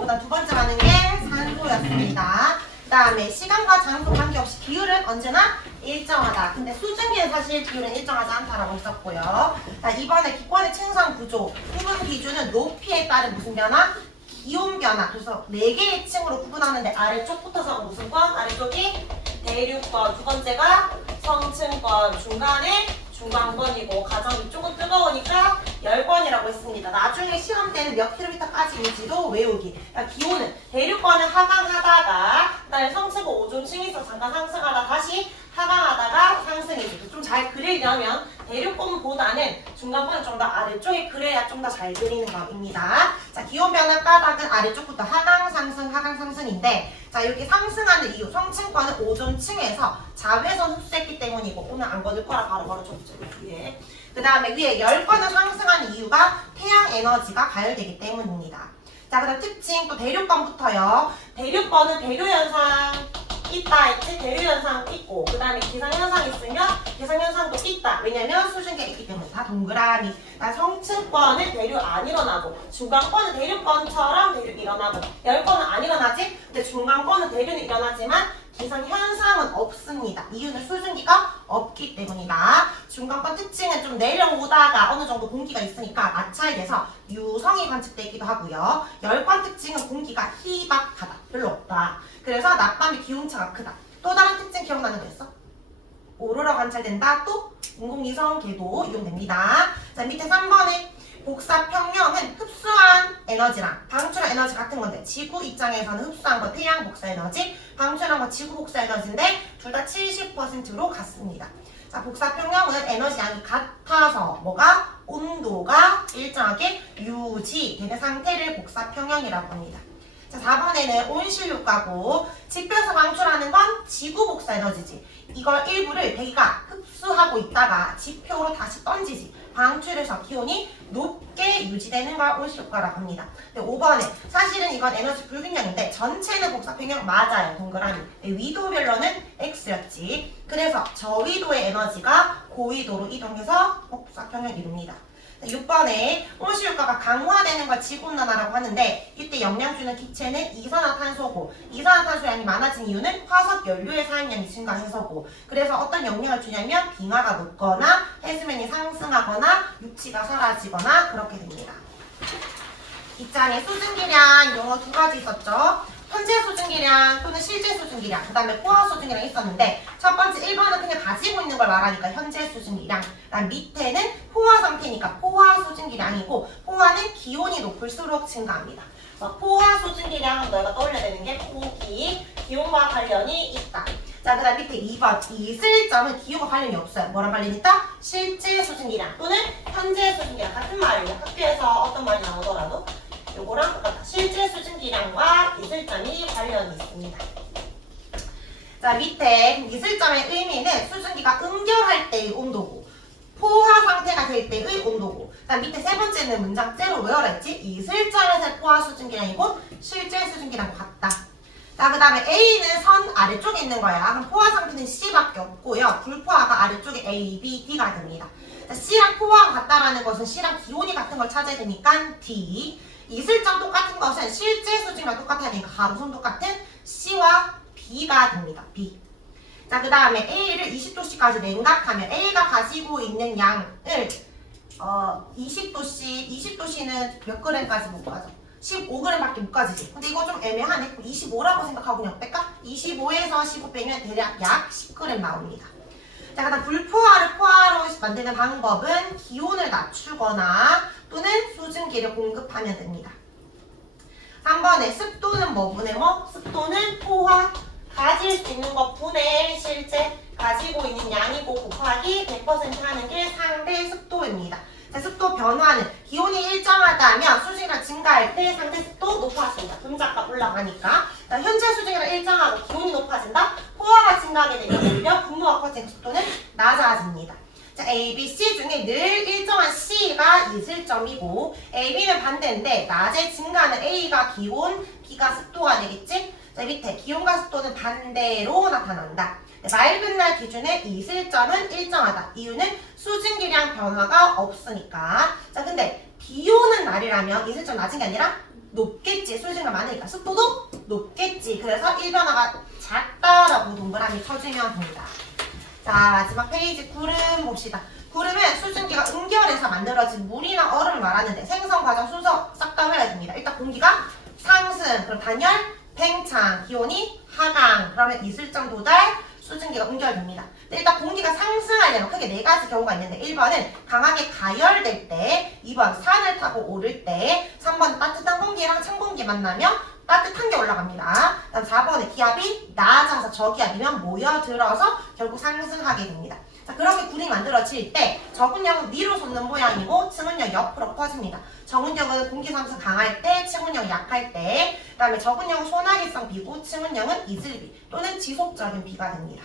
그다음 두 번째 가는 게 산소였습니다. 그 다음에 시간과 장소 관계없이 비율은 언제나 일정하다. 근데 수증기는 사실 비율은 일정하지 않다라고 했었고요. 자, 이번에 기권의 층상 구조, 구분 기준은 높이에 따른 무슨 변화? 기온 변화. 그래서 4개의 층으로 구분하는데 아래쪽부터서가 무슨 권? 아래쪽이 대륙권, 두 번째가 성층권, 중간에 중간권이고 가장 위쪽은 뜨거우니까 열권이라고 했습니다. 나중에 시험 때는 몇 킬로미터까지인지도 외우기. 그러니까 기온은 대륙권은 하강하다가 그다음에 성층권 오존층에서 잠깐 상승하다 다시 하강하다가 상승해주고 좀 잘 그리려면 대륙권보다는 중간권은 좀 더 아래쪽에 그래야 좀 더 잘 그리는 겁니다. 자, 기온 변화 까닭은 아래쪽부터 하강 상승 하강 상승인데 자, 이렇게 상승하는 이유 성층권은 오존층에서 자외선 흡수했기 때문이고 오늘 안 거둘 거라 바로바로 적죠. 위에. 그 다음에 위에 열권을 상승하는 이유가 태양 에너지가 가열되기 때문입니다. 자, 그 다음 특징 또 대륙권부터요. 대륙권은 대류현상 있다 했지? 대류현상 있고 그 다음에 기상현상 있으면 기상현상도 있다. 왜냐면 수증기가 있기 때문에 다 동그라미. 성층권은 대류 안 일어나고 중간권은 대륙권처럼 대륙이 일어나고 열권은 안 일어나지? 근데 중간권은 대류는 일어나지만 기상현상은 없습니다. 이유는 수증기가 없기 때문이다. 중간권 특징은 좀 내려오다가 어느 정도 공기가 있으니까 마찰이 돼서 유성이 관측되기도 하고요. 열권 특징은 공기가 희박하다. 별로 없다. 그래서 낮밤의 기온차가 크다. 또 다른 특징 기억나는 거 있어? 오로라 관찰된다. 또 인공위성 궤도 이용됩니다. 자, 밑에 3번에 복사 평형은 흡수한 에너지랑 방출한 에너지 같은 건데 지구 입장에서는 흡수한 거 태양 복사 에너지, 방출한 거 지구 복사 에너지인데 둘 다 70%로 같습니다. 자, 복사 평형은 에너지 양이 같아서 뭐가? 온도가 일정하게 유지되는 상태를 복사 평형이라고 합니다. 자, 4번에는 온실효과고 지표에서 방출하는 건 지구 복사 에너지지. 이걸 일부를 대기가 흡수하고 있다가 지표로 다시 던지지. 방출해서 기온이 높게 유지되는 걸 온실효과라고 합니다. 근데 5번에 사실은 이건 에너지 불균형인데 전체는 복사평형 맞아요. 동그라미. 위도별로는 X였지. 그래서 저위도의 에너지가 고위도로 이동해서 복사평형을 이룹니다. 6번에 온실효과가 강화되는 걸 지구온난화라고 하는데 이때 영향주는 기체는 이산화탄소고 이산화탄소 양이 많아진 이유는 화석 연료의 사용량이 증가해서고 그래서 어떤 영향을 주냐면 빙하가 녹거나 해수면이 상승하거나 육지가 사라지거나 그렇게 됩니다. 이 장에 수증기량 용어 두 가지 있었죠. 현재 수증기량 또는 실제 수증기량, 그 다음에 포화 수증기량 있었는데 첫 번째 1번은 그냥 가지고 있는 걸 말하니까 현재 수증기량, 그다음 밑에는 포화 상태니까 포화 수증기량이고 포화는 기온이 높을수록 증가합니다. 그래서 포화 수증기량은 너희가 떠올려야 되는 게 포기, 기온과 관련이 있다. 자, 그 다음 밑에 2번 이슬점은 기온과 관련이 없어요. 뭐랑 관련이 있다? 실제 수증기량 또는 현재 수증기량 같은 말이에요. 학교에서 어떤 말이 나오더라도 요거랑 똑같다. 실제 수증기량과 이슬점이 관련이 있습니다. 자, 밑에 이슬점의 의미는 수증기가 응결할 때의 온도고 포화 상태가 될 때의 온도고 자, 밑에 세 번째는 문장째로 외워라 했지? 이슬점에서의 포화 수증기량이고 실제 수증기량과 같다. 자, 그 다음에 A는 선 아래쪽에 있는 거야. 그럼 포화 상태는 C밖에 없고요. 불포화가 아래쪽에 A, B, D가 됩니다. 자, C랑 포화가 같다라는 것은 C랑 기온이 같은 걸 찾아야 되니까 D. 이슬점 똑같은 것은 실제 수증기랑 똑같아야 되니까 가로선 똑같은 C와 B가 됩니다. B. 자, 그 다음에 A를 20도씨까지 냉각하면 A가 가지고 있는 양을 20도씨는 몇 g까지 못 가져? 15g밖에 못 가지지. 근데 이거 좀 애매하네. 25라고 생각하고 그냥 뺄까? 25에서 15 빼면 대략 약 10g 나옵니다. 자, 그 다음 불포화를 포화로 만드는 방법은 기온을 낮추거나 또는 수증기를 공급하면 됩니다. 3번에 습도는 뭐 분의 뭐? 습도는 포화, 가질 수 있는 것 분의 실제 가지고 있는 양이고 곱하기 100% 하는 게 상대 습도입니다. 자, 습도 변화는 기온이 일정하다면 수증기가 증가할 때 상대 습도 높아진다. 분자가 올라가니까. 자, 현재 수증기가 일정하고 기온이 높아진다. 포화가 증가하게 되면 오히려 분모가 커지는 습도는 낮아집니다. 자, A, B, C 중에 늘 일정한 C가 이슬점이고 A, B는 반대인데 낮에 증가하는 A가 기온, B가 습도가 되겠지? 자, 밑에 기온과 습도는 반대로 나타난다. 맑은 날 기준에 이슬점은 일정하다. 이유는 수증기량 변화가 없으니까. 자, 근데 비 오는 날이라면 이슬점 낮은 게 아니라 높겠지. 수증기가 많으니까 습도도 높겠지. 그래서 1변화가 작다라고 동그라미 쳐주면 됩니다. 자, 마지막 페이지 구름 봅시다. 구름은 수증기가 응결해서 만들어진 물이나 얼음을 말하는데 생성 과정 순서 싹 다 외워야 됩니다. 일단 공기가 상승, 그럼 단열, 팽창, 기온이 하강, 그러면 이슬점 도달, 수증기가 응결됩니다. 근데 일단 공기가 상승하려면 크게 네 가지 경우가 있는데 1번은 강하게 가열될 때, 2번 산을 타고 오를 때, 3번 따뜻한 공기랑 찬 공기 만나면 따뜻한 게 올라갑니다. 다음 4번에 기압이 낮아서 저기압이면 모여들어서 결국 상승하게 됩니다. 자, 그렇게 구름이 만들어질 때 저군력은 위로 솟는 모양이고 층은력 옆으로 퍼집니다. 정운력은 공기 상승 강할 때, 층운력이 약할 때, 그 다음에 저군력은 소나기성 비고 층운력은 이슬비 또는 지속적인 비가 됩니다.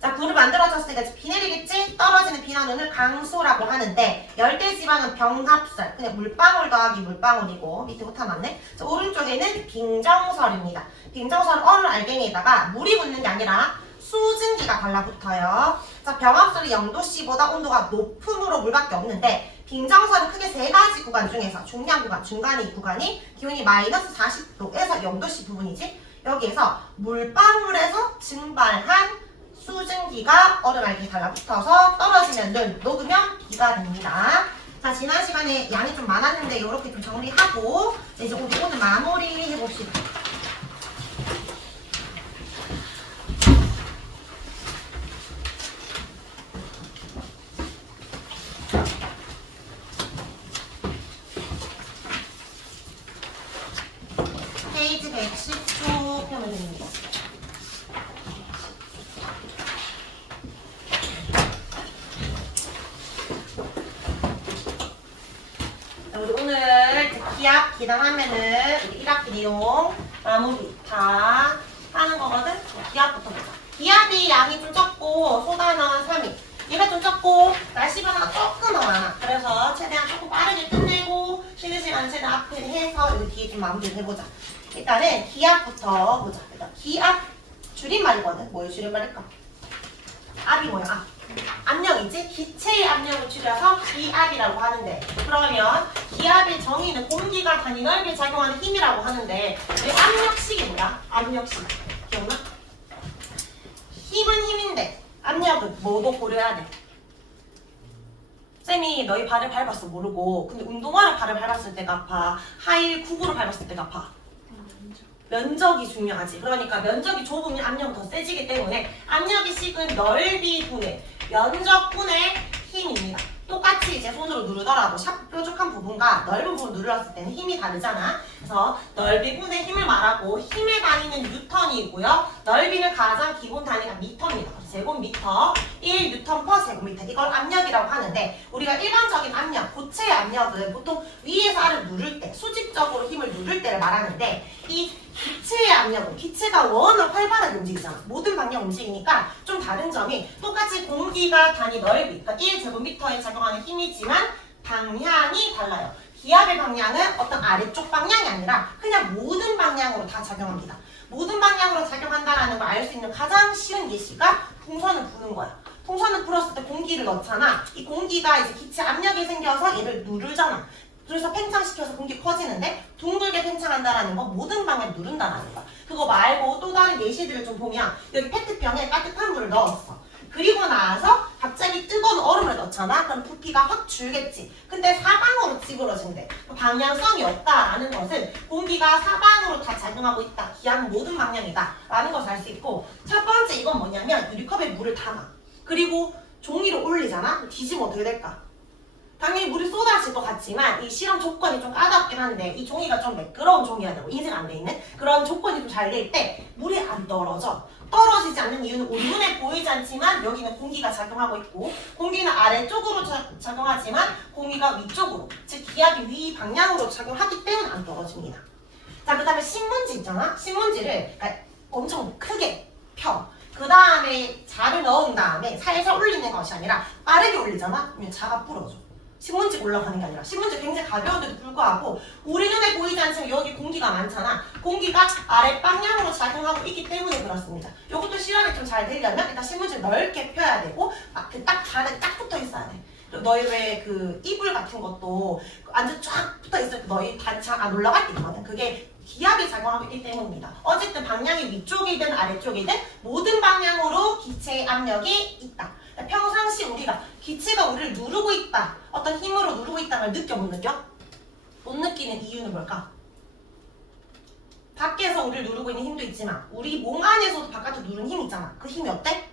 자, 구름 만들어졌을 때 비 내리겠지? 떨어지는 비나 눈을 강수라고 하는데 열대지방은 병합설, 그냥 물방울 더하기 물방울이고 밑에 오타 났네? 자, 오른쪽에는 빙정설입니다. 빙정설은 얼음 알갱이에다가 물이 붙는 게 아니라 수증기가 달라붙어요. 자, 병합설이 0도씨보다 온도가 높음으로 물밖에 없는데 빙정설은 크게 세 가지 구간 중에서 중량 구간, 중간에 이 구간이 기온이 마이너스 40도에서 0도씨 부분이지 여기에서 물방울에서 증발한 수증기가 얼음 알갱이 달라붙어서 떨어지면 눈, 녹으면 비가 됩니다. 자, 지난 시간에 양이 좀 많았는데 이렇게 좀 정리하고 이제 오늘 마무리 해봅시다. 페이지 110초 펴면 됩니다. 우리 오늘 기압 기단하면은 우리 1학기 내용 마무리 다 하는 거거든? 기압부터 보자. 기압이 양이 좀 적고 소단원 3위. 얘가 좀 적고 날씨 변화가 조금 더 많아. 그래서 최대한 조금 빠르게 끝내고 쉬는 시간 최대한 앞에 해서 여기 뒤에 좀 마무리를 해보자. 일단은 기압부터 보자. 일단 기압 줄임말이거든. 뭐의 줄임말일까? 압이 뭐야? 압. 압력이지? 기체의 압력을 줄여서 기압이라고 하는데 그러면 기압의 정의는 공기가 단위 넓이에 작용하는 힘이라고 하는데 이 압력식이 뭐야? 압력식 기억나? 힘은 힘인데 압력은 뭐도 고려해야 돼. 쌤이 너희 발을 밟았어 모르고 근데 운동화를 발을 밟았을 때가 아파 하일 구구를 밟았을 때가 아파 면적이 중요하지. 그러니까 면적이 좁으면 압력은 더 세지기 때문에 압력의 식은 넓이 분의 면적분의 힘입니다. 똑같이 이제 손으로 누르더라도 샤프 뾰족한 부분과 넓은 부분 눌렀을 때는 힘이 다르잖아. 그래서 넓이 분의 힘을 말하고 힘의 단위는 뉴턴이고요. 넓이는 가장 기본 단위가 미터입니다. 제곱미터 1뉴턴 퍼 제곱미터 이걸 압력이라고 하는데 우리가 일반적인 압력, 고체의 압력은 보통 위에서 아래를 누를 때 수직적으로 힘을 누를 때를 말하는데 이 기체의 압력은 기체가 원을 활발하게 움직이잖아. 모든 방향 움직이니까 좀 다른 점이 똑같이 공기가 단위 넓이 그러니까 1제곱미터에 작용하는 힘이지만 방향이 달라요. 기압의 방향은 어떤 아래쪽 방향이 아니라 그냥 모든 방향으로 다 작용합니다. 모든 방향으로 작용한다는 걸 알 수 있는 가장 쉬운 예시가 풍선을 부는 거야. 풍선을 불었을 때 공기를 넣잖아. 이 공기가 이제 기체 압력이 생겨서 얘를 누르잖아. 그래서 팽창시켜서 공기 퍼지는데 둥글게 팽창한다라는 건 모든 방향 누른다라는 거야. 그거 말고 또 다른 예시들을 좀 보면 여기 페트병에 따뜻한 물을 넣었어. 그리고 나서 갑자기 뜨거운 얼음을 넣잖아. 그럼 부피가 확 줄겠지. 근데 사방으로 찌그러진대. 방향성이 없다라는 것은 공기가 사방으로 다 작용하고 있다. 기압은 모든 방향이다. 라는 것을 알 수 있고 첫 번째 이건 뭐냐면 유리컵에 물을 담아. 그리고 종이를 올리잖아. 뒤지면 어떻게 될까? 당연히 물이 쏟아질 것 같지만 이 실험 조건이 좀 까다롭긴 한데 이 종이가 좀 매끄러운 종이가 되고 인쇄가 안 돼 있는 그런 조건이 좀 잘 될 때 물이 안 떨어져. 떨어지지 않는 이유는 우리 눈에 보이지 않지만 여기는 공기가 작용하고 있고 공기는 아래쪽으로 작용하지만 공기가 위쪽으로 즉 기압이 위 방향으로 작용하기 때문에 안 떨어집니다. 자, 그 다음에 신문지 있잖아. 신문지를 그러니까 엄청 크게 펴. 그 다음에 자를 넣은 다음에 살살 올리는 것이 아니라 빠르게 올리잖아. 그러면 자가 부러져. 신문지가 올라가는 게 아니라 신문지가 굉장히 가벼운데도 불구하고 우리 눈에 보이지 않지만 여기 공기가 많잖아. 공기가 아래 방향으로 작용하고 있기 때문에 그렇습니다. 이것도 실험이 좀 잘 되려면 일단 신문지를 넓게 펴야 되고 딱 자를 딱 붙어 있어야 돼. 너희 왜 그 이불 같은 것도 완전 쫙 붙어 있을 때 너희 다리 잘 안 올라갈 때 있거든. 그게 기압이 작용하고 있기 때문입니다. 어쨌든 방향이 위쪽이든 아래쪽이든 모든 방향으로 기체의 압력이 있다. 평상시 우리가 기체가 우리를 누르고 있다, 어떤 힘으로 누르고 있다는 걸 느껴 못 느껴? 못 느끼는 이유는 뭘까? 밖에서 우리를 누르고 있는 힘도 있지만 우리 몸 안에서도 바깥으로 누르는 힘이 있잖아. 그 힘이 어때?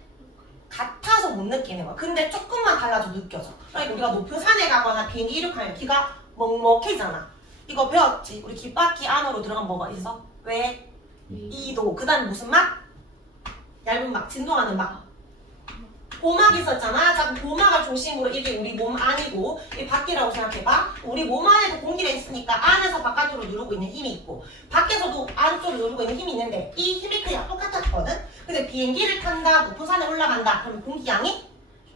같아서 못 느끼는 거야. 근데 조금만 달라져 느껴져. 그러니까 우리가 높은 산에 가거나 비행기 이륙하면 귀가 먹먹해지잖아. 이거 배웠지? 우리 귓바퀴 안으로 들어가면 뭐가 있어? 왜? 이도. 그 다음 무슨 막? 얇은 막, 진동하는 막. 고막 있었잖아. 자, 고막을 중심으로 이게 우리 몸 안이고 이 밖이라고 생각해봐. 우리 몸 안에도 공기가 있으니까 안에서 바깥으로 누르고 있는 힘이 있고 밖에서도 안쪽으로 누르고 있는 힘이 있는데 이 힘이 그냥 똑같았거든. 근데 비행기를 탄다, 높은 산에 올라간다 그러면 공기양이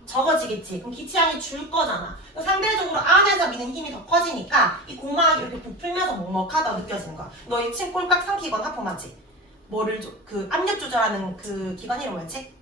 적어지겠지. 그럼 기체양이 줄 거잖아. 상대적으로 안에서 미는 힘이 더 커지니까 이 고막이 이렇게 부풀면서 먹먹하다 느껴지는 거야. 너 이 침 꼴깍 삼키거나 하품 맞지? 뭐를 그 압력 조절하는 그 기관 이름 뭐였지?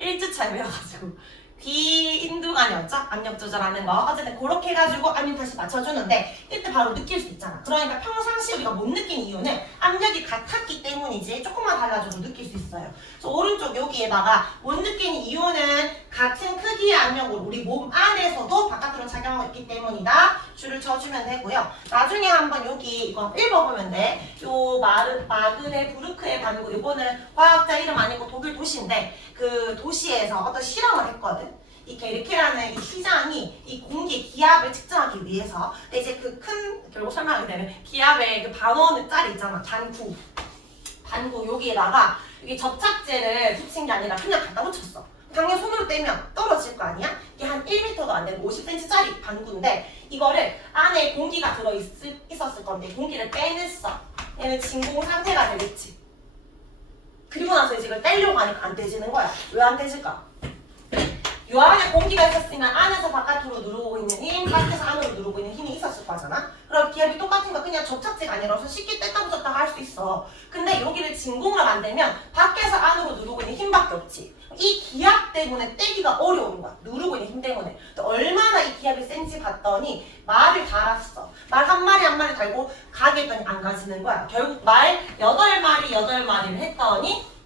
1주차에 배워가지고 비인두관이었죠? 압력 조절하는 거. 어쨌든 그렇게 해가지고 압력 다시 맞춰주는데 이때 바로 느낄 수 있잖아. 그러니까 평상시 우리가 못 느낀 이유는 압력이 같았기 때문이지 조금만 달라져도 느낄 수 있어요. 그래서 오른쪽 여기에다가 못 느끼는 이유는 같은 크기의 압력으로 우리 몸 안에서도 바깥으로 작용하고 있기 때문이다. 줄을 쳐주면 되고요. 나중에 한번 여기 이거 읽어보면 돼. 요 마그네 부르크의 반구, 이거는 과학자 이름 아니고 독일 도시인데 그 도시에서 어떤 실험을 했거든. 이 게르케라는 이 시장이 이 공기의 기압을 측정하기 위해서 근데 이제 그 큰 결국 설명하게 되면 기압의 그 반원 짤이 있잖아. 반구 여기에다가 여기 접착제를 붙인 게 아니라 그냥 갖다 붙였어. 당연히 손으로 떼면 떨어질 거 아니야? 이게 한 1m도 안 되는 50cm짜리 반구인데 이거를 안에 공기가 들어있었을 건데 공기를 빼냈어. 얘는 진공 상태가 되겠지. 그리고 나서 이제 이걸 떼려고 하니까 안 떼지는 거야. 왜 안 떼질까? 요 안에 공기가 있었으면 안에서 바깥으로 누르고 있는 힘, 밖에서 안으로 누르고 있는 힘이 있었을 거잖아? 그럼 기압이 똑같은 거 그냥 접착제가 아니라서 쉽게 뗐다 붙였다 할 수 있어. 근데 여기를 진공으로 만들면 밖에서 안으로 누르고 있는 힘밖에 없지. 이 기압 때문에 떼기가 어려운 거야. 누르고 있는 힘 때문에. 얼마나 이 기압이 센지 봤더니 말을 달았어. 말 한 마리 한 마리 달고 가게 했더니 안 가지는 거야. 결국 말 8마리를 했더니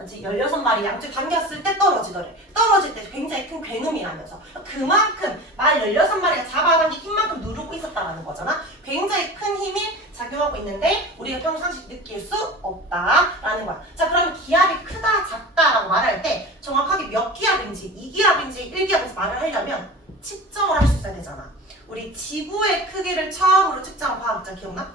16마리 양쪽 당겼을 때 떨어지더래. 떨어질 때 굉장히 큰 굉음이 나면서 그만큼 말 16마리가 잡아당긴 힘만큼 누르고 있었다는 거잖아. 굉장히 큰 힘이 작용하고 있는데 우리가 평상시 느낄 수 없다라는 거야. 자, 그러면 기압이 크다 작다라고 말할 때 정확하게 몇 기압인지 2기압인지 1기압인지 말을 하려면 측정을 할 수 있어야 되잖아. 우리 지구의 크기를 처음으로 측정한 과학자 기억나?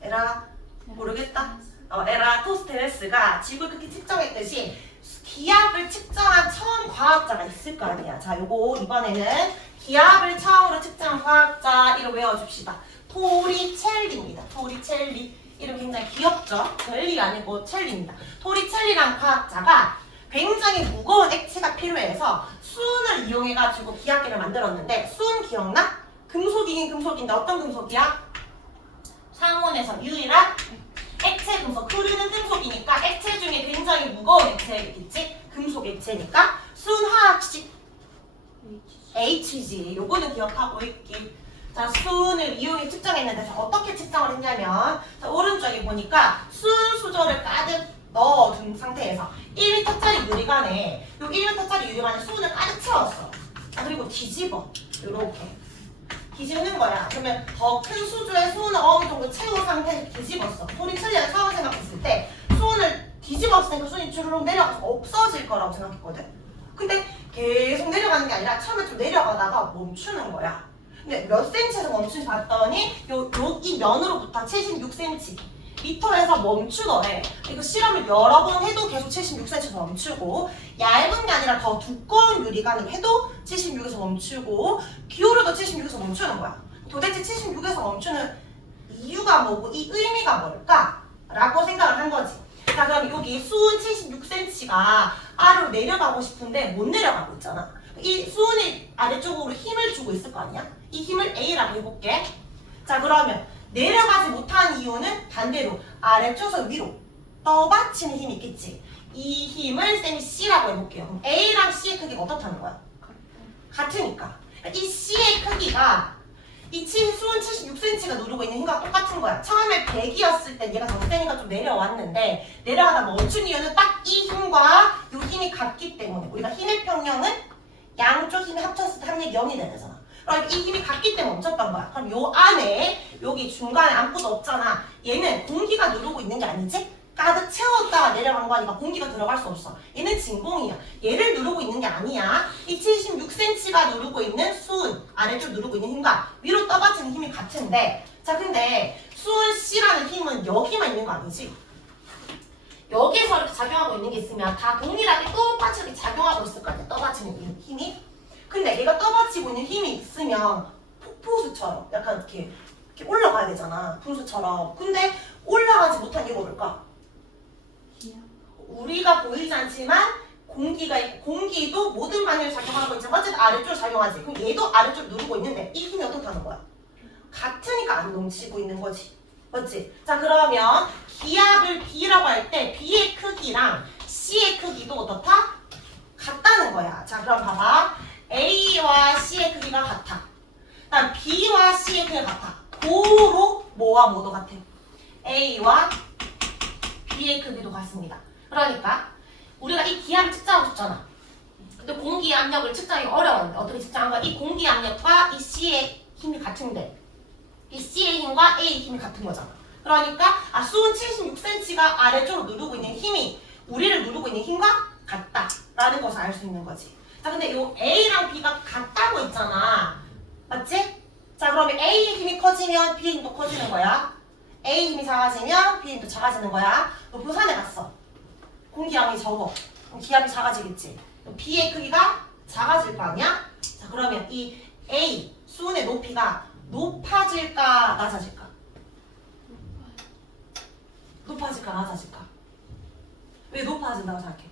에라 모르겠다. 에라토스테네스가 지구 크기 측정했듯이 기압을 측정한 처음 과학자가 있을 거 아니야. 자, 요거 이번에는 기압을 처음으로 측정한 과학자 이름 외워줍시다. 토리첼리입니다. 토리첼리. 이름 굉장히 귀엽죠? 젤리가 아니고 첼리입니다. 토리첼리라는 과학자가 굉장히 무거운 액체가 필요해서 수은을 이용해가지고 기압계를 만들었는데 수은 기억나? 금속이긴 금속인데 어떤 금속이야? 상온에서 유일한 액체 금속, 흐르는 금속이니까 액체 중에 굉장히 무거운 액체겠지? 금속 액체니까 순화학식 HG 요거는 기억하고 있기. 자, 수은을 이용해 측정했는데 어떻게 측정을 했냐면 자, 오른쪽에 보니까 수은 수조를 가득 넣어둔 상태에서 1m짜리 유리관에 요 1m짜리 유리관에 수은을 가득 채웠어. 자, 그리고 뒤집어 요렇게 뒤집는 거야. 그러면 더 큰 수조에 수은을 어느 정도 채운 상태에서 뒤집었어. 토리첼리가 처음 생각했을 때 수은을 뒤집었으니까 수은이 주르륵 내려가서 없어질 거라고 생각했거든. 근데 계속 내려가는 게 아니라 처음에 좀 내려가다가 멈추는 거야. 근데 몇 센치에서 멈추는지 봤더니 이 면으로부터 76cm 미터에서 멈추더래. 이거 실험을 여러 번 해도 계속 76cm에서 멈추고 얇은 게 아니라 더 두꺼운 유리관을 해도 76에서 멈추고 기울어도 76에서 멈추는 거야. 도대체 76에서 멈추는 이유가 뭐고 이 의미가 뭘까? 라고 생각을 한 거지. 자, 그럼 여기 수은 76cm가 아래로 내려가고 싶은데 못 내려가고 있잖아. 이 수은이 아래쪽으로 힘을 주고 있을 거 아니야? 이 힘을 A라고 해볼게. 자, 그러면 내려가지 못한 이유는 반대로 아래쪽에서 위로 떠받치는 힘이 있겠지. 이 힘을 쌤이 C라고 해볼게요. 그럼 A랑 C의 크기가 어떻다는 거야? 같으니까. 이 C의 크기가 이 수은 76cm가 누르고 있는 힘과 똑같은 거야. 처음에 100이었을 때 얘가 더 세니까 좀 내려왔는데 내려가다 멈춘 이유는 딱 이 힘과 이 힘이 같기 때문에 우리가 힘의 평형은 양쪽 힘이 합쳤을 때 합력이 0이 되잖아. 그럼 이 힘이 같기 때문에 멈췄던 거야. 그럼 요 안에 여기 중간에 아무것도 없잖아. 얘는 공기가 누르고 있는 게 아니지? 가득 채웠다가 내려간 거 아니까 공기가 들어갈 수 없어. 얘는 진공이야. 얘를 누르고 있는 게 아니야. 이 76cm가 누르고 있는 수은 아래쪽 누르고 있는 힘과 위로 떠받치는 힘이 같은데 자 근데 수은 C라는 힘은 여기만 있는 거 아니지? 여기에서 이렇게 작용하고 있는 게 있으면 다 동일하게 똑같이 이렇게 작용하고 있을 거 아니야. 떠받치는 힘이. 근데 얘가 떠받치고 있는 힘이 있으면 폭포수처럼 약간 이렇게 올라가야 되잖아. 분수처럼. 근데 올라가지 못한 이유가 뭘까? 우리가 보이지 않지만 공기가 있고 공기도 모든 방향을 작용하고 있지만 어쨌든 아래쪽으로 작용하지. 그럼 얘도 아래쪽을 누르고 있는데 이 힘이 어떻다는 거야? 같으니까 안 넘치고 있는 거지. 맞지? 자 그러면 기압을 B라고 할 때 B의 크기랑 C의 크기도 어떻다? 같다는 거야. 자 그럼 봐봐. A와 C의 크기가 같아. 그다음 B와 C의 크기가 같아. 고로 뭐와 뭐도 같아? A와 B의 크기도 같습니다. 그러니까 우리가 이 기압을 측정하고 싶잖아. 근데 공기 압력을 측정하기 어려운데 어떻게 측정한 거야? 이 공기 압력과 이 C의 힘이 같은데 이 C의 힘과 A의 힘이 같은 거잖아. 그러니까 수은 76cm가 아래쪽으로 누르고 있는 힘이 우리를 누르고 있는 힘과 같다라는 것을 알 수 있는 거지. 자 근데 요 A랑 B가 같다고 있잖아. 맞지? 자 그러면 A의 힘이 커지면 B의 힘도 커지는 거야. A 힘이 작아지면 B의 힘도 작아지는 거야. 너 부산에 갔어. 공기압이 적어. 그럼 기압이 작아지겠지. B의 크기가 작아질 거 아니야? 자 그러면 이 A 수은의 높이가 높아질까 낮아질까? 높아질까 낮아질까? 왜 높아진다고 생각해?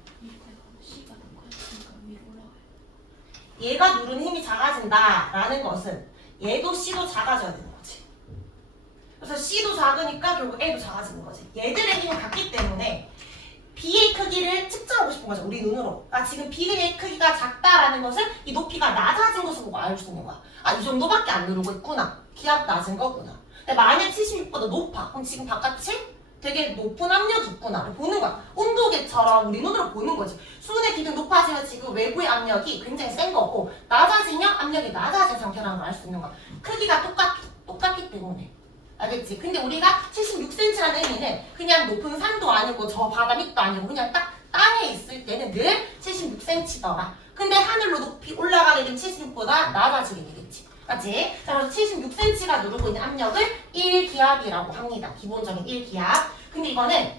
얘가 누르는 힘이 작아진다라는 것은 얘도 C도 작아져야 되는 거지. 그래서 C도 작으니까 결국 A도 작아지는 거지. 얘들의 힘은 같기 때문에 B의 크기를 측정하고 싶은 거죠. 우리 눈으로. 지금 B의 크기가 작다라는 것을 이 높이가 낮아진 것을 보고 알 수 있는 거야. 이 정도밖에 안 누르고 있구나. 기압 낮은 거구나. 근데 만약 76보다 높아. 그럼 지금 바깥이 되게 높은 압력이 있구나. 보는 거야. 온도계처럼 우리 눈으로 보는 거지. 수은의 기준 높아지면 지금 외부의 압력이 굉장히 센 거고 낮아지면 압력이 낮아진 상태라는 걸 알 수 있는 거야. 크기가 똑같기 때문에. 알겠지? 근데 우리가 76cm라는 의미는 그냥 높은 산도 아니고 저 바다 밑도 아니고 그냥 딱 땅에 있을 때는 늘 76cm더라. 근데 하늘로 높이 올라가게 되면 76보다 낮아지게 되겠지. 맞지? 자, 그래서 76cm가 누르고 있는 압력을 1기압이라고 합니다. 기본적인 1기압. 근데 이거는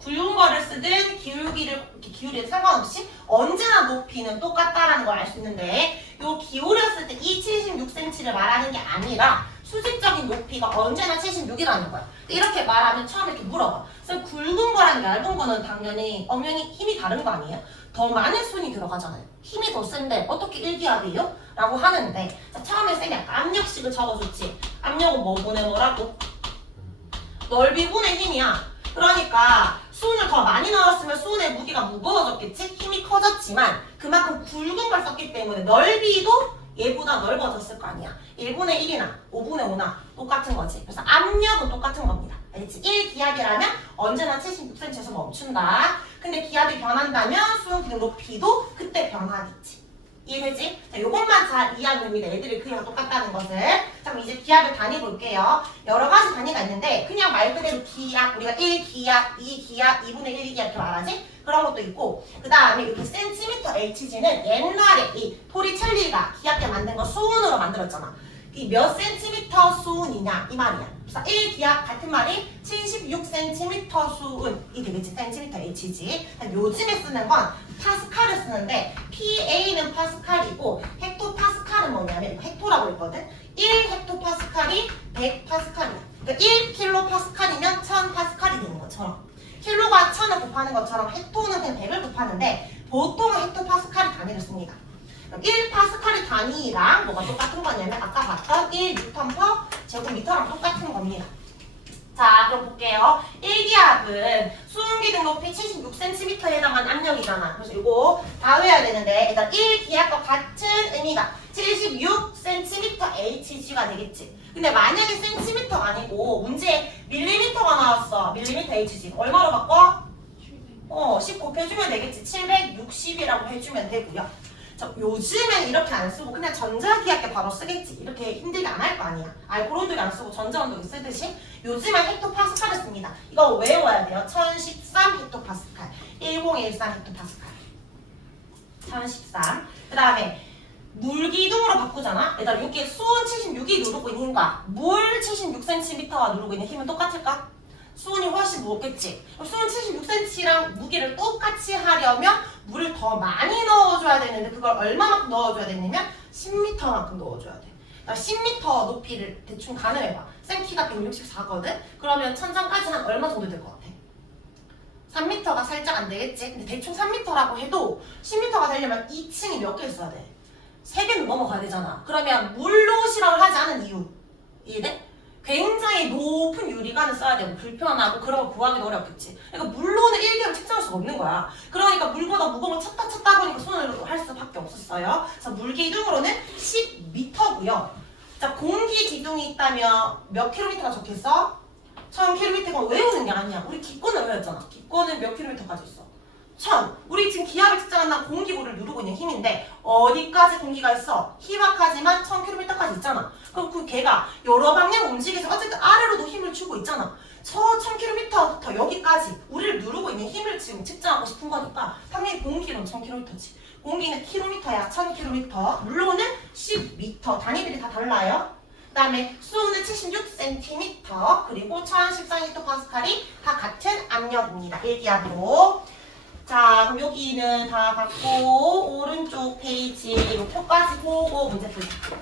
굵은 거를 쓰든 기울이든 상관없이 언제나 높이는 똑같다라는 걸 알 수 있는데 요 기울였을 때 이 76cm를 말하는 게 아니라 수직적인 높이가 언제나 76이라는 거야. 이렇게 말하면 처음에 이렇게 물어봐. 그래서 굵은 거랑 얇은 거는 당연히 엄연히 힘이 다른 거 아니에요? 더 많은 순이 들어가잖아요. 힘이 더 센데 어떻게 1기압이에요? 라고 하는데 자, 처음에 쌤이 아까 압력식을 적어줬지. 압력은 뭐 분의 뭐라고? 넓이 분의 힘이야. 그러니까 수은을 더 많이 넣었으면 수은의 무게가 무거워졌겠지? 힘이 커졌지만 그만큼 굵은 걸 썼기 때문에 넓이도 얘보다 넓어졌을 거 아니야. 1분의 1이나 5분의 5나 똑같은 거지. 그래서 압력은 똑같은 겁니다. 알겠지? 1기압이라면 언제나 76cm에서 멈춘다. 근데 기압이 변한다면 수은 기둥 높이도 그때 변하겠지. 이해되지? 자, 요것만 잘 이해하면 됩니다. 애들이 크기가 똑같다는 것을. 자, 그럼 이제 기압의 단위 볼게요. 여러 가지 단위가 있는데 그냥 말 그대로 기압, 우리가 1기압, 2기압, 2분의 1기압 이렇게 말하지? 그런 것도 있고 그 다음에 이렇게 센티미터 HG는 옛날에 이 토리첼리가 기압계 만든 거 수은으로 만들었잖아. 이 몇 센티미터 수은이냐 이 말이야. 그래서 1기압 같은 말이 76cm 수은이 되겠지. 센티미터 HG. 요즘에 쓰는 건 파스칼을 쓰는데 PA는 파스칼이고 헥토파스칼은 뭐냐면 헥토라고 했거든. 1헥토파스칼이 100파스칼이야. 그러니까 1킬로파스칼이면 1000파스칼이 되는 것처럼 킬로가 1000을 곱하는 것처럼 헥토는 그냥 100을 곱하는데 보통은 헥토파스칼이 단위를 씁니다. 1파스칼의 단위랑 뭐가 똑같은 거냐면 아까 봤던 1뉴턴 퍼 제곱미터랑 똑같은 겁니다. 자, 그럼 볼게요. 1기압은 수은기둥 높이 76cm에 해당하는 압력이잖아. 그래서 이거 다 외워야 되는데 일단 1기압과 같은 의미가 76cm Hg가 되겠지. 근데 만약에 센티미터가 아니고 문제에 밀리미터가 나왔어. 밀리미터 Hg. 얼마로 바꿔? 10 곱해주면 되겠지. 760이라고 해주면 되고요. 자, 요즘엔 이렇게 안 쓰고 그냥 전자기압계 바로 쓰겠지. 이렇게 힘들게 안 할 거 아니야. 알코올온도기 안 쓰고 전자온도기 쓰듯이 요즘엔 헥토파스칼을 씁니다. 이거 외워야 돼요. 1013 헥토파스칼, 1013 헥토파스칼, 1013. 그 다음에 물기둥으로 바꾸잖아. 일단 여기에 수은 76이 누르고 있는 힘과 물 76cm가 누르고 있는 힘은 똑같을까? 수은이 훨씬 무겁겠지. 수은 76cm랑 무게를 똑같이 하려면 물을 더 많이 넣어줘야 되는데 그걸 얼마만큼 넣어줘야 되냐면 10m만큼 넣어줘야 돼. 나 10m 높이를 대충 가늠해봐. 쌤 키가 164거든? 그러면 천장까지 한 얼마 정도 될 것 같아? 3m가 살짝 안 되겠지? 근데 대충 3m라고 해도 10m가 되려면 2층이 몇 개 있어야 돼? 3개는 넘어가야 되잖아. 그러면 물로 실험을 하지 않은 이유 이해돼? 굉장히 높은 유리관을 써야 되고 불편하고 그런 거 구하기도 어렵겠지. 그러니까 물로는 1기압을 측정할 수가 없는 거야. 그러니까 물보다 무거운 걸 찾다 보니까 손으로 할 수밖에 없었어요. 그래서 물기둥으로는 10m고요. 자, 공기기둥이 있다면 몇 킬로미터가 좋겠어? 1000km가 외우는 게 아니야. 우리 기권을 외웠잖아. 기권은 몇 킬로미터까지 있어? 1000. 우리 지금 기압을 측정한다는 공기구를 누르고 있는 힘인데 어디까지 공기가 있어? 희박하지만 1000km까지 있잖아. 그럼 그 걔가 여러 방향 움직여서 어쨌든 아래로도 힘을 주고 있잖아. 저 1000km부터 여기까지 우리를 누르고 있는 힘을 지금 측정하고 싶은 거니까 당연히 공기는 1000km지. 공기는 킬로미터야. 1000km. 물로는 10m. 단위들이 다 달라요. 그 다음에 수은은 76cm 그리고 1013헥토파스칼이 다 같은 압력입니다. 1기압으로. 자, 그럼 여기는 다 받고 오른쪽 페이지 이 표까지 보고 문제 풀자.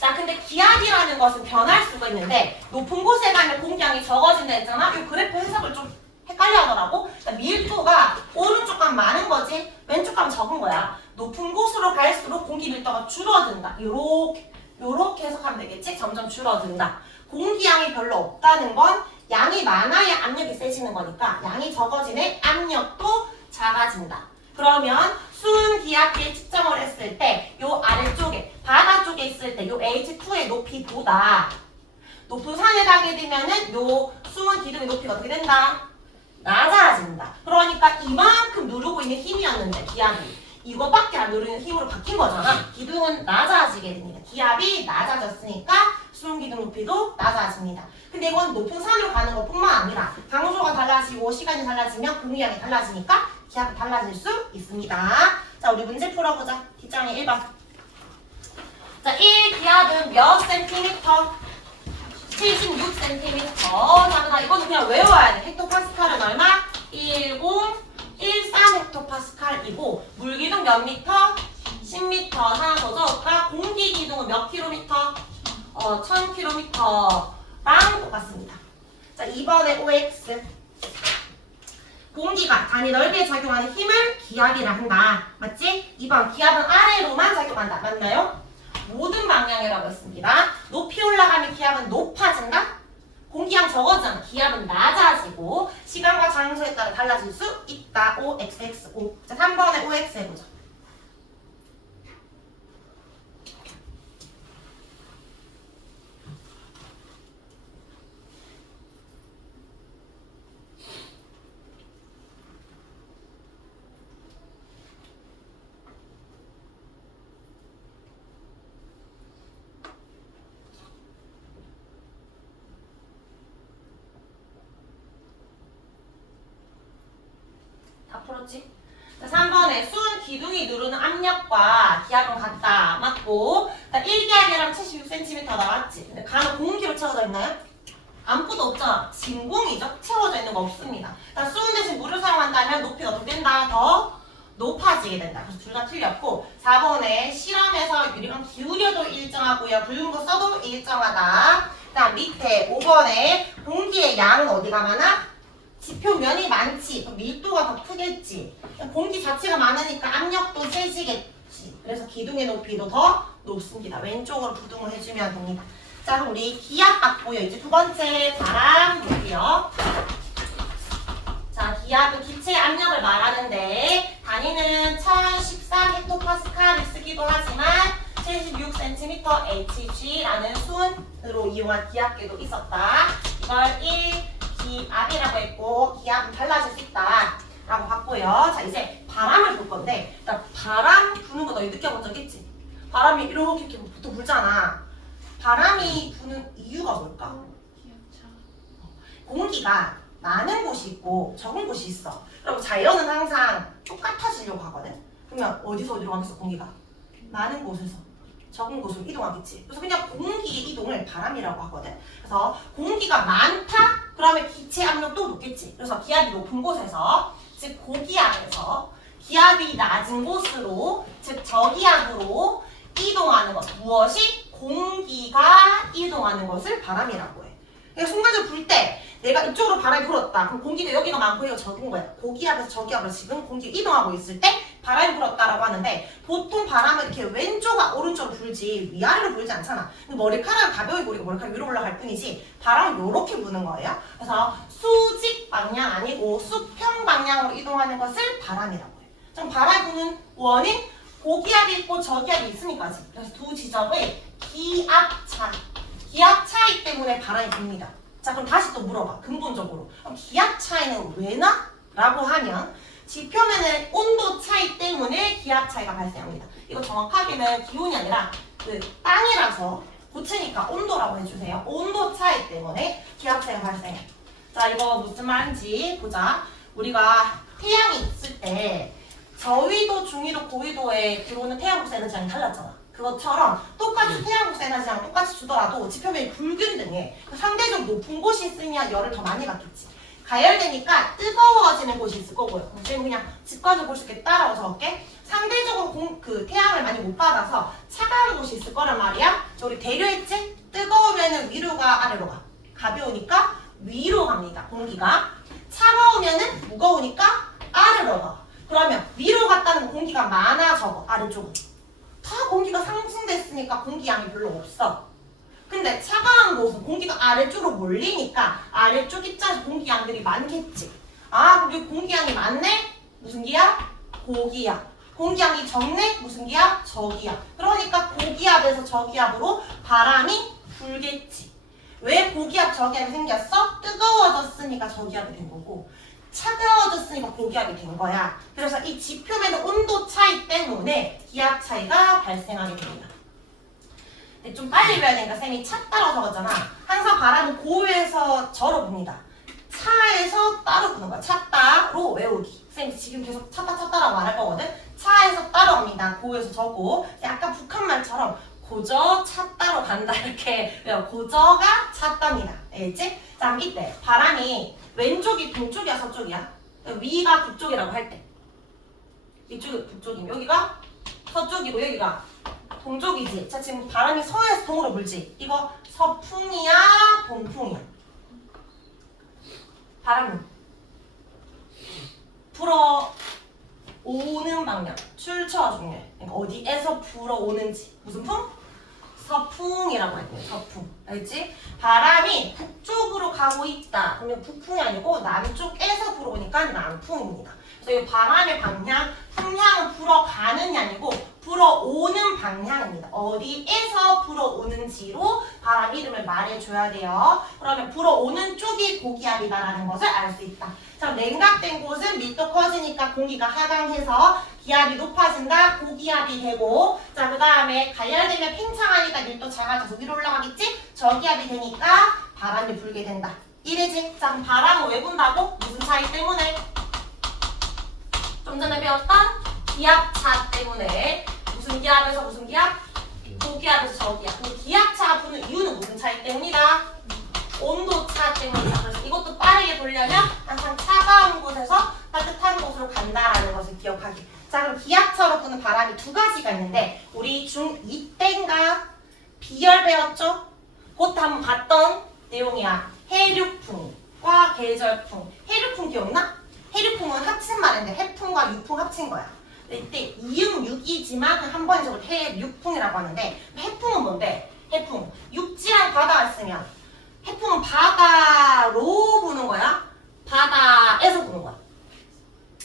자, 근데 기압이라는 것은 변할 수가 있는데 높은 곳에 가면 공기량이 적어진다 했잖아. 이 그래프 해석을 좀 헷갈려 하더라고. 그러니까 밀도가 오른쪽 가면 많은 거지 왼쪽 가면 적은 거야. 높은 곳으로 갈수록 공기 밀도가 줄어든다. 요렇게 해석하면 되겠지? 점점 줄어든다. 공기량이 별로 없다는 건 양이 많아야 압력이 세지는 거니까 양이 적어지는 압력도 작아진다. 그러면 수은 기압계 측정을 했을 때 요 아래쪽에 바다 쪽에 있을 때 요 H2의 높이보다 높은 산에 가게 되면은 요 수은 기둥의 높이가 어떻게 된다? 낮아진다. 그러니까 이만큼 누르고 있는 힘이었는데 기압이 이거밖에 안 누르는 힘으로 바뀐 거잖아. 기둥은 낮아지게 됩니다. 기압이 낮아졌으니까 수은 기둥 높이도 낮아집니다. 근데 이건 높은 산으로 가는 것뿐만 아니라 강도가 달라지고 시간이 달라지면 공기량이 달라지니까 기압이 달라질 수 있습니다. 자, 우리 문제 풀어보자. 뒷장에 1번. 자, 1기압은 몇 센티미터? 76cm. 자, 이거는 그냥 외워야 돼. 헥토파스칼은 얼마? 1013 헥토파스칼이고 물기둥 몇 미터? 10m. 하나 더 적을까? 공기기둥은 몇 킬로미터? 1000km랑 똑같습니다. 자, 2번에 OX. 공기가 단위 넓이에 작용하는 힘을 기압이라 한다. 맞지? 2번 기압은 아래로만 작용한다. 맞나요? 모든 방향이라고 했습니다. 높이 올라가면 기압은 높아진다. 공기량 적어지잖아. 기압은 낮아지고 시간과 장소에 따라 달라질 수 있다. OXXO. 자, 3번에 OX 해보자. 풀었지? 자, 3번에 수은 기둥이 누르는 압력과 기압은 같다. 맞고. 자, 1기압이랑 76cm 나왔지? 근데 간혹 공기로 채워져 있나요? 아무것도 없잖아. 진공이죠? 채워져 있는 거 없습니다. 자, 수은 대신 물을 사용한다면 높이가 어떻게 된다? 더 높아지게 된다. 그래서 둘 다 틀렸고 4번에 실험에서 유리관 기울여도 일정하고요. 붉은 거 써도 일정하다. 그 다음 밑에 5번에 공기의 양은 어디가 많아? 지표면이 많지. 그럼 밀도가 더 크겠지. 공기 자체가 많으니까 압력도 세지겠지. 그래서 기둥의 높이도 더 높습니다. 왼쪽으로 부등을 해주면 됩니다. 자, 그럼 우리 기압 봤고요. 이제 두 번째 바람 볼게요. 자, 기압은 기체 압력을 말하는데 단위는 1014 헥토파스칼을 쓰기도 하지만 76cm Hg라는 순으로 이용한 기압계도 있었다. 이걸 1기압이라고 했고 기압은 달라질 수 있다 라고 봤고요. 자, 이제 바람을 볼 건데 일단 바람 부는 거 너희 느껴본 적 있지? 바람이 이렇게 보통 불잖아. 바람이 부는 이유가 뭘까? 공기가 많은 곳이 있고 적은 곳이 있어. 그럼 자연은 항상 똑같아지려고 하거든. 그러면 어디서 어디로 가겠어 공기가? 많은 곳에서 적은 곳으로 이동하겠지. 그래서 그냥 공기의 이동을 바람이라고 하거든. 그래서 공기가 많다? 그러면 기체 압력도 높겠지. 그래서 기압이 높은 곳에서 즉 고기압에서 기압이 낮은 곳으로 즉 저기압으로 이동하는 것. 무엇이? 공기가 이동하는 것을 바람이라고 해. 그러니까 순간적으로 불 때 내가 이쪽으로 바람이 불었다. 그럼 공기가 여기가 많고 여기가 적은 거야. 고기압에서 저기압으로 지금 공기가 이동하고 있을 때 바람이 불었다라고 하는데 보통 바람은 이렇게 왼쪽과 오른쪽으로 불지 위아래로 불지 않잖아. 머리카락은 가벼이 불이고 머리카락이 위로 올라갈 뿐이지 바람은 이렇게 부는 거예요. 그래서 수직 방향 아니고 수평 방향으로 이동하는 것을 바람이라고 해. 그럼 바람 부는 원인 고기압이 있고 저기압이 있으니까지. 그래서 두 지점의 기압 차이 때문에 바람이 붑니다. 자, 그럼 다시 또 물어봐. 근본적으로. 그럼 기압 차이는 왜 나? 라고 하면 지표면의 온도 차이 때문에 기압 차이가 발생합니다. 이거 정확하게는 기온이 아니라 그 땅이라서 고치니까 온도라고 해주세요. 온도 차이 때문에 기압 차이가 발생해. 자, 이거 무슨 말인지 보자. 우리가 태양이 있을 때 저위도, 중위도, 고위도에 들어오는 태양국사 에너지랑 달랐잖아. 그것처럼 똑같이 태양국사 에너지랑 똑같이 주더라도 지표면이 불균등해. 상대적으로 높은 곳이 있으면 열을 더 많이 받겠지. 가열되니까 뜨거워지는 곳이 있을 거고요. 지금 그냥 직관적으로 볼 수 있게 따라서 적을게. 상대적으로 태양을 많이 못 받아서 차가운 곳이 있을 거란 말이야. 우리 대류했지? 뜨거우면은 위로 가, 아래로 가. 가벼우니까 위로 갑니다. 공기가. 차가우면은 무거우니까 아래로 가. 그러면 위로 갔다는 공기가 많아, 적어? 아래쪽은. 다 공기가 상승됐으니까 공기양이 별로 없어. 근데 차가운 곳은 공기가 아래쪽으로 몰리니까 아래쪽 입장에서 공기양들이 많겠지. 아, 그럼 여기 공기양이 많네? 무슨 기압? 고기압. 공기양이 적네? 무슨 기압? 저기압. 그러니까 고기압에서 저기압으로 바람이 불겠지. 왜 고기압, 저기압이 생겼어? 뜨거워졌으니까 저기압이 된 거고 차가워졌으니까 고기압이 된 거야. 그래서 이 지표면의 온도 차이 때문에 기압 차이가 발생하게 됩니다. 근데 좀 빨리 배워야 되니까 쌤이 차 따라 적었잖아. 항상 바람은 고에서 저로 붑니다. 차에서 따로 부는 거야. 차 따로 외우기. 쌤이 지금 계속 차따라고 말할 거거든. 차에서 따로 옵니다. 고에서 저고. 약간 북한 말처럼 고저 차 따로 간다 이렇게 외워. 고저가 차 따입니다. 알겠지? 자, 그럼 이때 바람이 왼쪽이 동쪽이야 서쪽이야? 위가 북쪽이라고 할 때 이쪽이 북쪽이면 여기가 서쪽이고 여기가 동쪽이지. 자, 지금 바람이 서에서 동으로 불지. 이거 서풍이야 동풍이야? 바람은 불어오는 방향 출처가 중요해. 그러니까 어디에서 불어오는지. 무슨 풍? 서풍이라고 할 거예요. 서풍. 알지? 바람이 북쪽으로 가고 있다. 그러면 북풍이 아니고 남쪽에서 불어오니까 남풍입니다. 그래서 이 바람의 방향, 풍향은 불어가는 게 아니고 불어오는 방향입니다. 어디에서 불어오는지로 바람 이름을 말해줘야 돼요. 그러면 불어오는 쪽이 고기압이다라는 것을 알 수 있다. 자, 냉각된 곳은 밀도 커지니까 공기가 하강해서 기압이 높아진다. 고기압이 되고, 자, 그 다음에 가열되면 팽창하니까 밀도 작아져서 위로 올라가겠지? 저기압이 되니까 바람이 불게 된다. 이래지? 자, 그럼 바람은 왜 분다고? 무슨 차이 때문에? 좀 전에 배웠던 기압차 때문에. 무슨 기압에서 무슨 기압? 고기압에서 저기압. 근데 기압차가 부는 이유는 무슨 차이 때문이다? 온도차 때문이다. 그래서 이것도 빠르게 보려면 항상 차가운 곳에서 따뜻한 곳으로 간다라는 것을 기억하기. 자, 그럼 기압차로 부는 바람이 두 가지가 있는데 우리 중2 때인가 비열 배웠죠? 그것도 한번 봤던 내용이야. 해류풍과 계절풍. 해류풍 기억나? 해류풍은 합친 말인데 해풍과 유풍 합친 거야. 이때 이응 육이지만 한 번에 적을 해류풍이라고 하는데 해풍은 뭔데? 해풍. 육지랑 바다가 있으면 해풍은 바다로 부는 거야? 바다에서 부는 거야.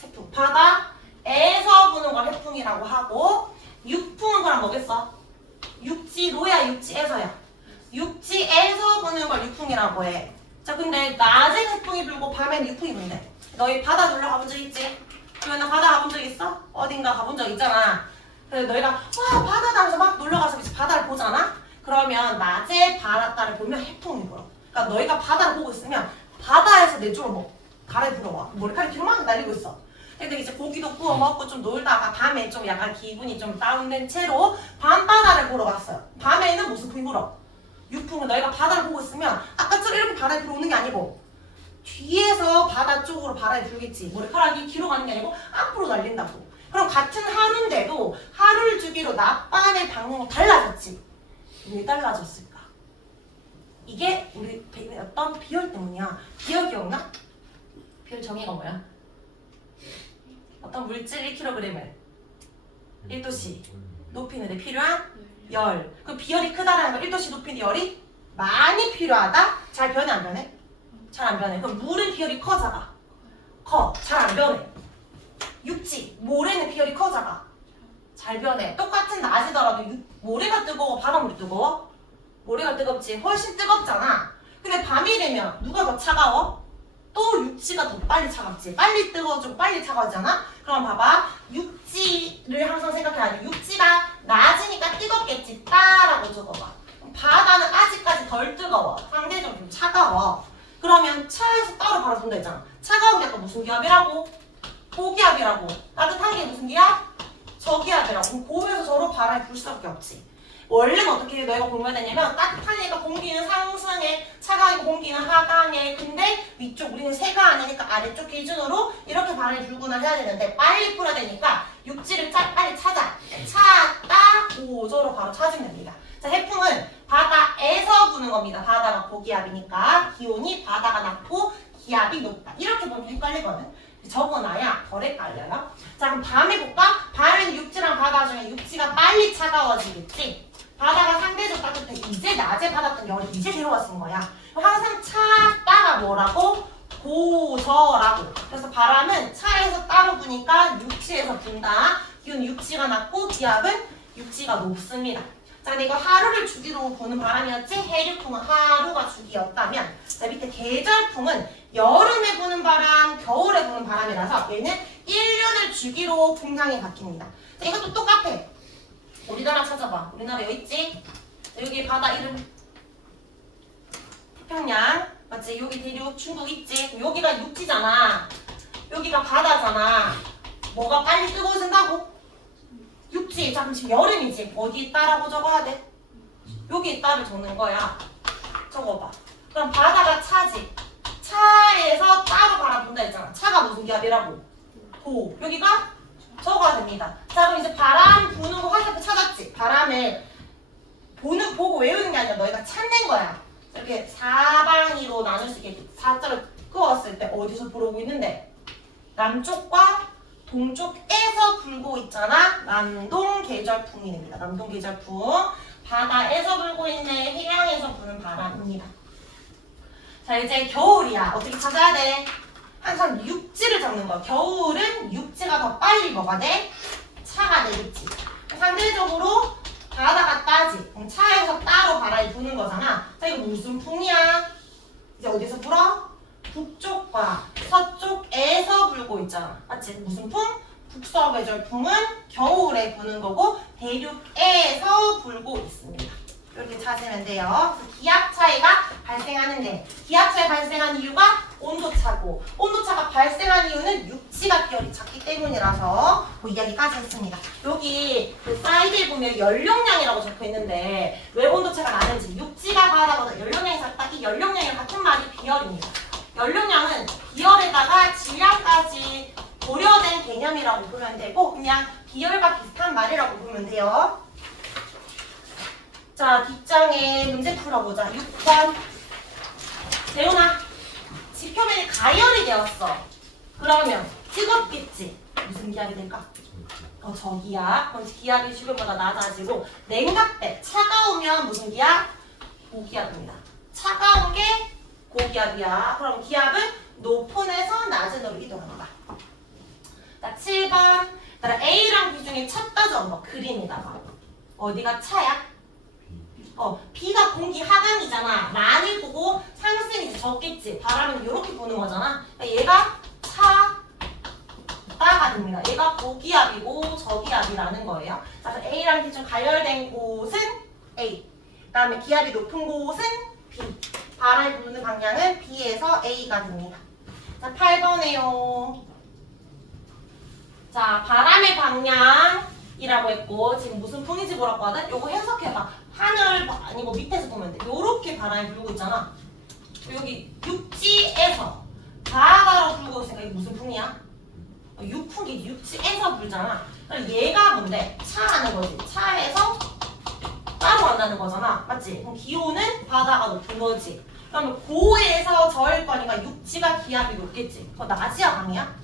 해풍. 바다에서 부는 걸 해풍이라고 하고 육풍은 그럼 뭐겠어? 육지로야 육지에서야. 육지에서 부는 걸 육풍이라고 해. 자 근데 낮에 해풍이 불고 밤에는 육풍이 분대. 너희 바다 놀러 가본 적 있지? 그러면 바다 가본 적 있어? 어딘가 가본 적 있잖아. 그래서 너희가 와 바다다 하면서 막 놀러가서 바다를 보잖아? 그러면 낮에 바닷가를 보면 해풍이 불어. 그러니까 너희가 바다를 보고 있으면 바다에서 내 쪽으로 뭐 가래 불어와. 머리카락이 길만 날리고 있어. 근데 이제 고기도 구워 먹고 좀 놀다가 밤에 좀 약간 기분이 좀 다운된 채로 밤바다를 보러 갔어요. 밤에는 무슨 풍이 불어? 육풍은 너희가 바다를 보고 있으면 아까처럼 이렇게 바다에 불어오는 게 아니고 뒤에서 바다 쪽으로 바다에 불겠지. 머리카락이 뒤로 가는 게 아니고 앞으로 날린다고. 그럼 같은 하루인데도 하루를 주기로 낮밤의 방향이 달라졌지. 왜 달라졌을까? 이게 우리 어떤 비열 때문이야. 비열 기억나? 비열 정의가 뭐야? 어떤 물질 1kg을 1도씨 높이는데 필요한 열. 그 비열이 크다라는 걸 1도씨 높이는 열이 많이 필요하다? 잘 변해 안 변해? 잘 안 변해. 그럼 물은 비열이 커 작아? 커. 잘 안 변해. 육지, 모래는 비열이 커 작아? 잘 변해. 똑같은 낮이더라도 모래가 뜨거워? 바닷물이 뜨거워? 모래가 뜨겁지. 훨씬 뜨겁잖아. 근데 밤이 되면 누가 더 차가워? 또 육지가 더 빨리 차갑지. 빨리 뜨거워지고 빨리 차가워지잖아? 그럼 봐봐. 육지를 항상 생각해야 돼. 육지가 낮이니까 뜨겁겠지. 따라고 적어봐. 바다는 아직까지 덜 뜨거워. 상대적으로 좀 차가워. 그러면 차에서 따로 바로 본다 했잖아. 차가운 게 아까 무슨 기압이라고? 고기압이라고. 따뜻한 게 무슨 기압? 저기압이라고. 그럼 고에서 저로 바람이 불 수밖에 없지. 원래는 어떻게 너희가 공부해야 되냐면 따뜻하니까 공기는 상승해, 차가운 공기는 하강해. 근데 위쪽 우리는 세가 아니니까 아래쪽 기준으로 이렇게 바람이 불구나 해야 되는데 빨리 풀어야 되니까 육지를 빨리 찾아. 찾다 고저로 바로 찾으면 됩니다. 자, 해풍은 바다에서 부는 겁니다. 바다가 고기압이니까 기온이 바다가 낮고 기압이 높다. 이렇게 보면 헷갈리거든. 적어놔야 덜 헷갈려요. 자, 그럼 밤에 볼까? 밤에는 육지랑 바다 중에 육지가 빨리 차가워지겠지. 바다가 상대적으로 따뜻해. 이제 낮에 받았던 열이 이제 데려왔은 거야. 항상 차다가 뭐라고? 고저라고. 그래서 바람은 차에서 따로 부니까 육지에서 분다. 기온 육지가 낮고 기압은 육지가 높습니다. 자, 근데 이거 하루를 주기로 부는 바람이었지? 해류풍은 하루가 주기였다면, 자, 밑에 계절풍은 여름에 부는 바람, 겨울에 부는 바람이라서 얘는 1년을 주기로 풍향이 바뀝니다. 자, 이것도 똑같아. 우리나라 찾아봐. 우리나라 여기 있지? 여기 바다 이름 태평양 맞지? 여기 대륙 중국 있지? 여기가 육지잖아. 여기가 바다잖아. 뭐가 빨리 뜨거워진다고? 육지. 자, 그럼 지금 여름이지? 어디 있다라고 적어야 돼? 여기 있다를 적는 거야. 적어봐. 그럼 바다가 차지. 차에서 따로 바람 분다 했잖아. 차가 무슨 기압이라고? 고. 여기가 적어야 됩니다. 자, 그럼 이제 바람 부는 거 화살표 찾았지? 바람을 보고 외우는 게 아니라 너희가 찾는 거야. 이렇게 사방위로 나눌 수 있게 4자를 끄었을 때 어디서 불어오고 있는데? 남쪽과 동쪽에서 불고 있잖아. 남동계절풍이 됩니다. 남동계절풍. 바다에서 불고 있는 해양에서 부는 바람입니다. 자, 이제 겨울이야. 어떻게 찾아야 돼? 항상 육지를 잡는 거야. 겨울은 육지가 더 빨리 뭐가 돼? 차가 되겠지. 상대적으로 바다가 따지. 그럼 차에서 따로 바람이 부는 거잖아. 자, 이거 무슨 풍이야? 이제 어디서 불어? 북쪽과 서쪽에서 불고 있잖아. 맞지? 무슨 풍? 북서계절풍은 겨울에 부는 거고 대륙에서 불고 있습니다. 이렇게 찾으면 돼요. 기압 차이가 발생하는데 기압 차이 발생한 이유가 온도차고 온도차가 발생한 이유는 육지가 비열이 작기 때문이라서 그 이야기까지 했습니다. 여기 그 사이드에 보면 연령량이라고 적혀 있는데 왜 온도차가 나는지 육지가 바다보다 연령량이 작다. 이 연령량이랑 같은 말이 비열입니다. 연령량은 비열에다가 질량까지 고려된 개념이라고 보면 되고 그냥 비열과 비슷한 말이라고 보면 돼요. 자, 뒷장에 문제 풀어보자. 6번. 재훈아, 지표면이 가열이 되었어. 그러면 뜨겁겠지. 무슨 기압이 될까? 저기압. 그럼 기압이 지금보다 낮아지고 냉각대. 차가우면 무슨 기압? 고기압입니다. 차가운 게 고기압이야. 그럼 기압은 높은에서 낮은으로 이동합니다. 자, 7번. A랑 B 중에 찼다 점버 그림에다가 어디가 차야? B가 공기 하강이잖아. 많이 보고 상승이 이제 적겠지. 바람은 이렇게 부는 거잖아. 그러니까 얘가 차다가 됩니다. 얘가 고기압이고 저기압이라는 거예요. 자, 그래서 A랑 B 중 가열된 곳은 A. 그 다음에 기압이 높은 곳은 B. 바람이 부는 방향은 B에서 A가 됩니다. 자, 8번에요. 자, 바람의 방향이라고 했고 지금 무슨 풍인지 물었거든? 요거 해석해봐. 하늘 아니고 밑에서 보면 돼. 요렇게 바람이 불고 있잖아. 여기 육지에서 바다로 불고 있으니까 이게 무슨 풍이야? 육풍이 육지에서 불잖아. 그럼 얘가 뭔데? 차라는 거지. 차에서 따로 간다는 거잖아. 맞지? 그럼 기온은 바다가 높은 거지. 그러면 고에서 저일 거니까 육지가 기압이 높겠지. 그거 낮이야 밤이야?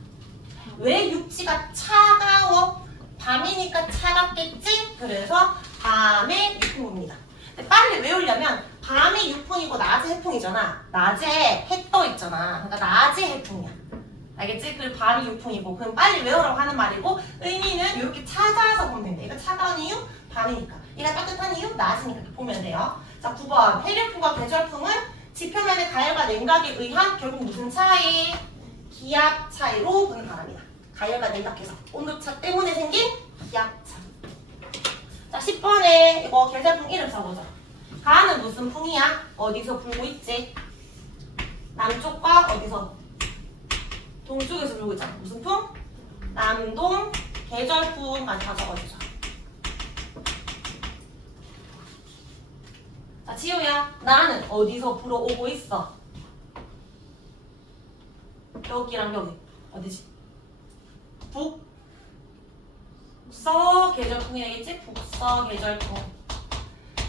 왜 육지가 차가워? 밤이니까 차갑겠지? 그래서 밤에 육풍입니다. 근데 빨리 외우려면 밤이 육풍이고 낮에 해풍이잖아. 낮에 해 떠 있잖아. 그러니까 낮에 해풍이야. 알겠지? 그리고 밤이 육풍이고. 그럼 빨리 외우라고 하는 말이고 의미는 이렇게 찾아서 보면 된다. 얘가 차가운 이유? 밤이니까. 얘가 따뜻한 이유? 낮이니까 이렇게 보면 돼요. 자, 9번. 해류풍과 계절풍은 지표면의 가열과 냉각에 의한 결국 무슨 차이? 기압 차이로 부는 바람이다. 가열과 냉각해서 온도차 때문에 생긴 기압차. 자, 10번에 이거 계절풍 이름 써보자. 가는 무슨 풍이야? 어디서 불고 있지? 남쪽과 어디서? 동쪽에서 불고 있잖아. 무슨 풍? 남동 계절풍까지 다 적어주자. 자, 지우야. 나는 어디서 불어오고 있어? 여기랑 여기. 어디지? 북서 계절풍이겠지? 북서 계절풍.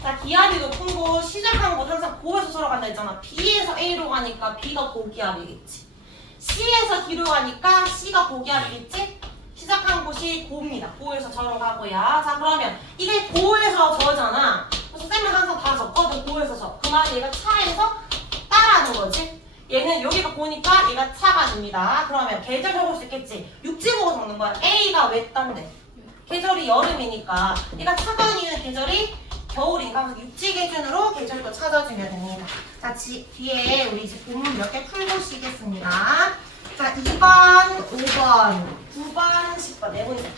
자, 기압이 높은 곳, 시작한 곳 항상 고에서 저로 간다 했잖아. B에서 A로 가니까 B가 고기압이겠지. C에서 D로 가니까 C가 고기압이겠지? 시작한 곳이 고입니다. 고에서 저로 가고요. 자, 그러면 이게 고에서 저잖아. 그래서 쌤은 항상 다 적거든. 고에서 저. 그 말은 얘가 차에서 따라하는 거지. 얘는 여기가 고니까 얘가 차가 됩니다. 그러면 계절 적을 수 있겠지. 육지 보고 적는 거야. A가 왜 딴데? 계절이 여름이니까 얘가 차가운 이유는 계절이 겨울이니까 육지 기준으로 계절도 찾아주면 됩니다. 자, 뒤에 우리 이제 본문 몇 개 풀고 쉬겠습니다. 자, 2번, 5번, 9번, 10번 네 문제.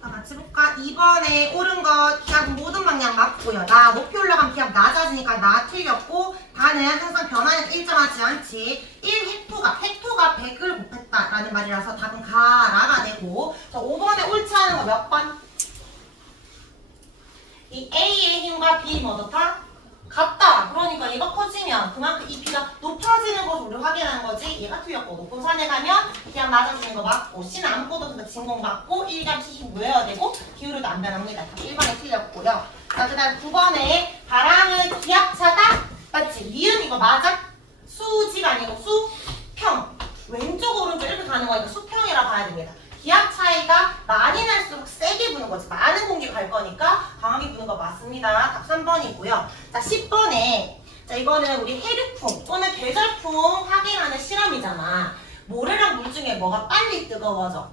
같이 볼까? 2번에 옳은 거 기압 모든 방향 맞고요. 나 높이 올라가면 기압 낮아지니까 나 틀렸고 다는 항상 변화는 일정하지 않지. 1헥토가 100을 곱했다라는 말이라서 답은 가라가 되고. 자, 5번에 옳지 않은 거 몇 번? 이 A의 힘과 B 뭐더타? 같다. 그러니까 얘가 커지면 그만큼 이 B가 높아지는 것을 우리 확인하는 거지. 얘가 틀렸고 높은 산에 가면 기압 낮아지는 거 맞고 C는 아무것도 없으니까 진공 맞고 1감 C씩 모여야 되고 기울어도 안 변합니다. 1번에 틀렸고요. 자, 그 다음 9번에 바람은 기압차다? 맞지? 리은 이거 맞아? 수지가 아니고 수평. 왼쪽 오른쪽 이렇게 가는 거니까 수평이라 봐야 됩니다. 기압 차이가 많이 날수록 세게 부는 거지. 많은 공기가 갈 거니까 강하게 부는 거 맞습니다. 답 3번이고요. 자, 10번에 자, 이거는 우리 해류풍 또는 계절풍 확인하는 실험이잖아. 모래랑 물 중에 뭐가 빨리 뜨거워져?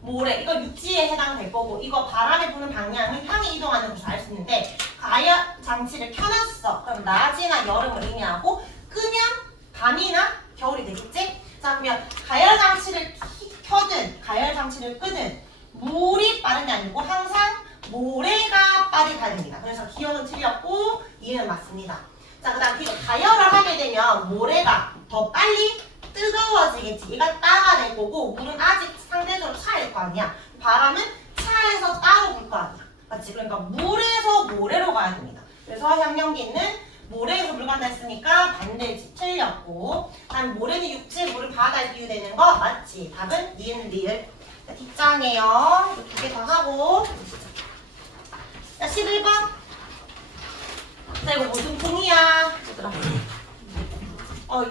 모래. 이거 육지에 해당될 거고 이거 바람에 부는 방향은 향이 이동하는 것을 알 수 있는데 가열 장치를 켜놨어. 그럼 낮이나 여름을 의미하고 끄면 밤이나 겨울이 되겠지? 자, 그러면 가열 장치를 켜든 가열 장치를 끄든 물이 빠른 게 아니고 항상 모래가 빨리 가야 됩니다. 그래서 기억은 틀렸고 이해는 맞습니다. 자, 그 다음 이거 가열을 하게 되면 모래가 더 빨리 뜨거워지겠지. 얘가 따가 될 거고 물은 아직 상대적으로 차일 거 아니야. 바람은 차에서 따로 불 거 아니야. 맞지? 그러니까 물에서 모래로 가야 됩니다. 그래서 향연기는 모래에서 물 간다 했으니까 반대지. 틀렸고. 다음 모래는 육지, 물은 바다에 비유되는 거 맞지? 답은 니은 리을. 자, 뒷장이에요. 두 개 더 하고. 자, 11번. 자, 이거 무슨 풍이야? 얘들아.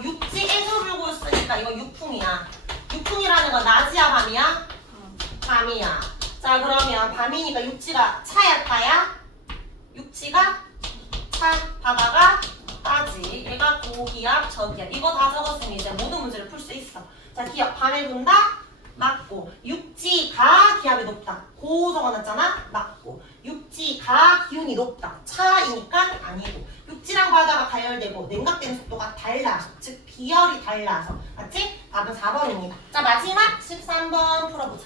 육지에서 불고 있으니까 이거 육풍이야. 육풍이라는 건 낮이야, 밤이야? 밤이야. 자, 그러면 밤이니까 육지가 차야, 따야? 육지가 차, 바다가 따지. 얘가 고기압, 저기압. 이거 다 적었으면 이제 모든 문제를 풀 수 있어. 자, 기압 밤에 분다? 맞고. 육지가 기압이 높다. 고 적어놨잖아? 맞고. 육지가 기온이 높다. 차이니까 아니고. 육지랑 바다가 가열되고 냉각되는 속도가 달라서. 즉 비열이 달라서. 맞지? 답은 4번입니다. 자, 마지막 13번 풀어보자.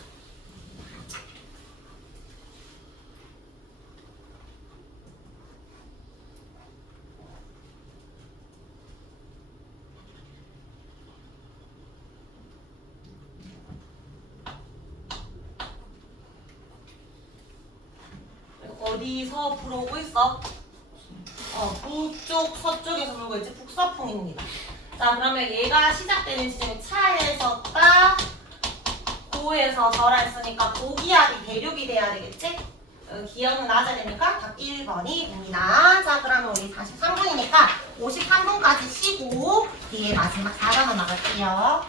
어디서 불어오고 있어? 북쪽, 서쪽에서 불고 있지. 북서풍입니다. 자, 그러면 얘가 시작되는 지점이 차에서 따, 고에서 절하 했으니까 고기압이 대륙이 돼야 되겠지? 기억은 낮아야 되니까 답 1번이 됩니다. 자, 그러면 우리 43분이니까 53분까지 쉬고 뒤에 마지막 4번으로 나갈게요.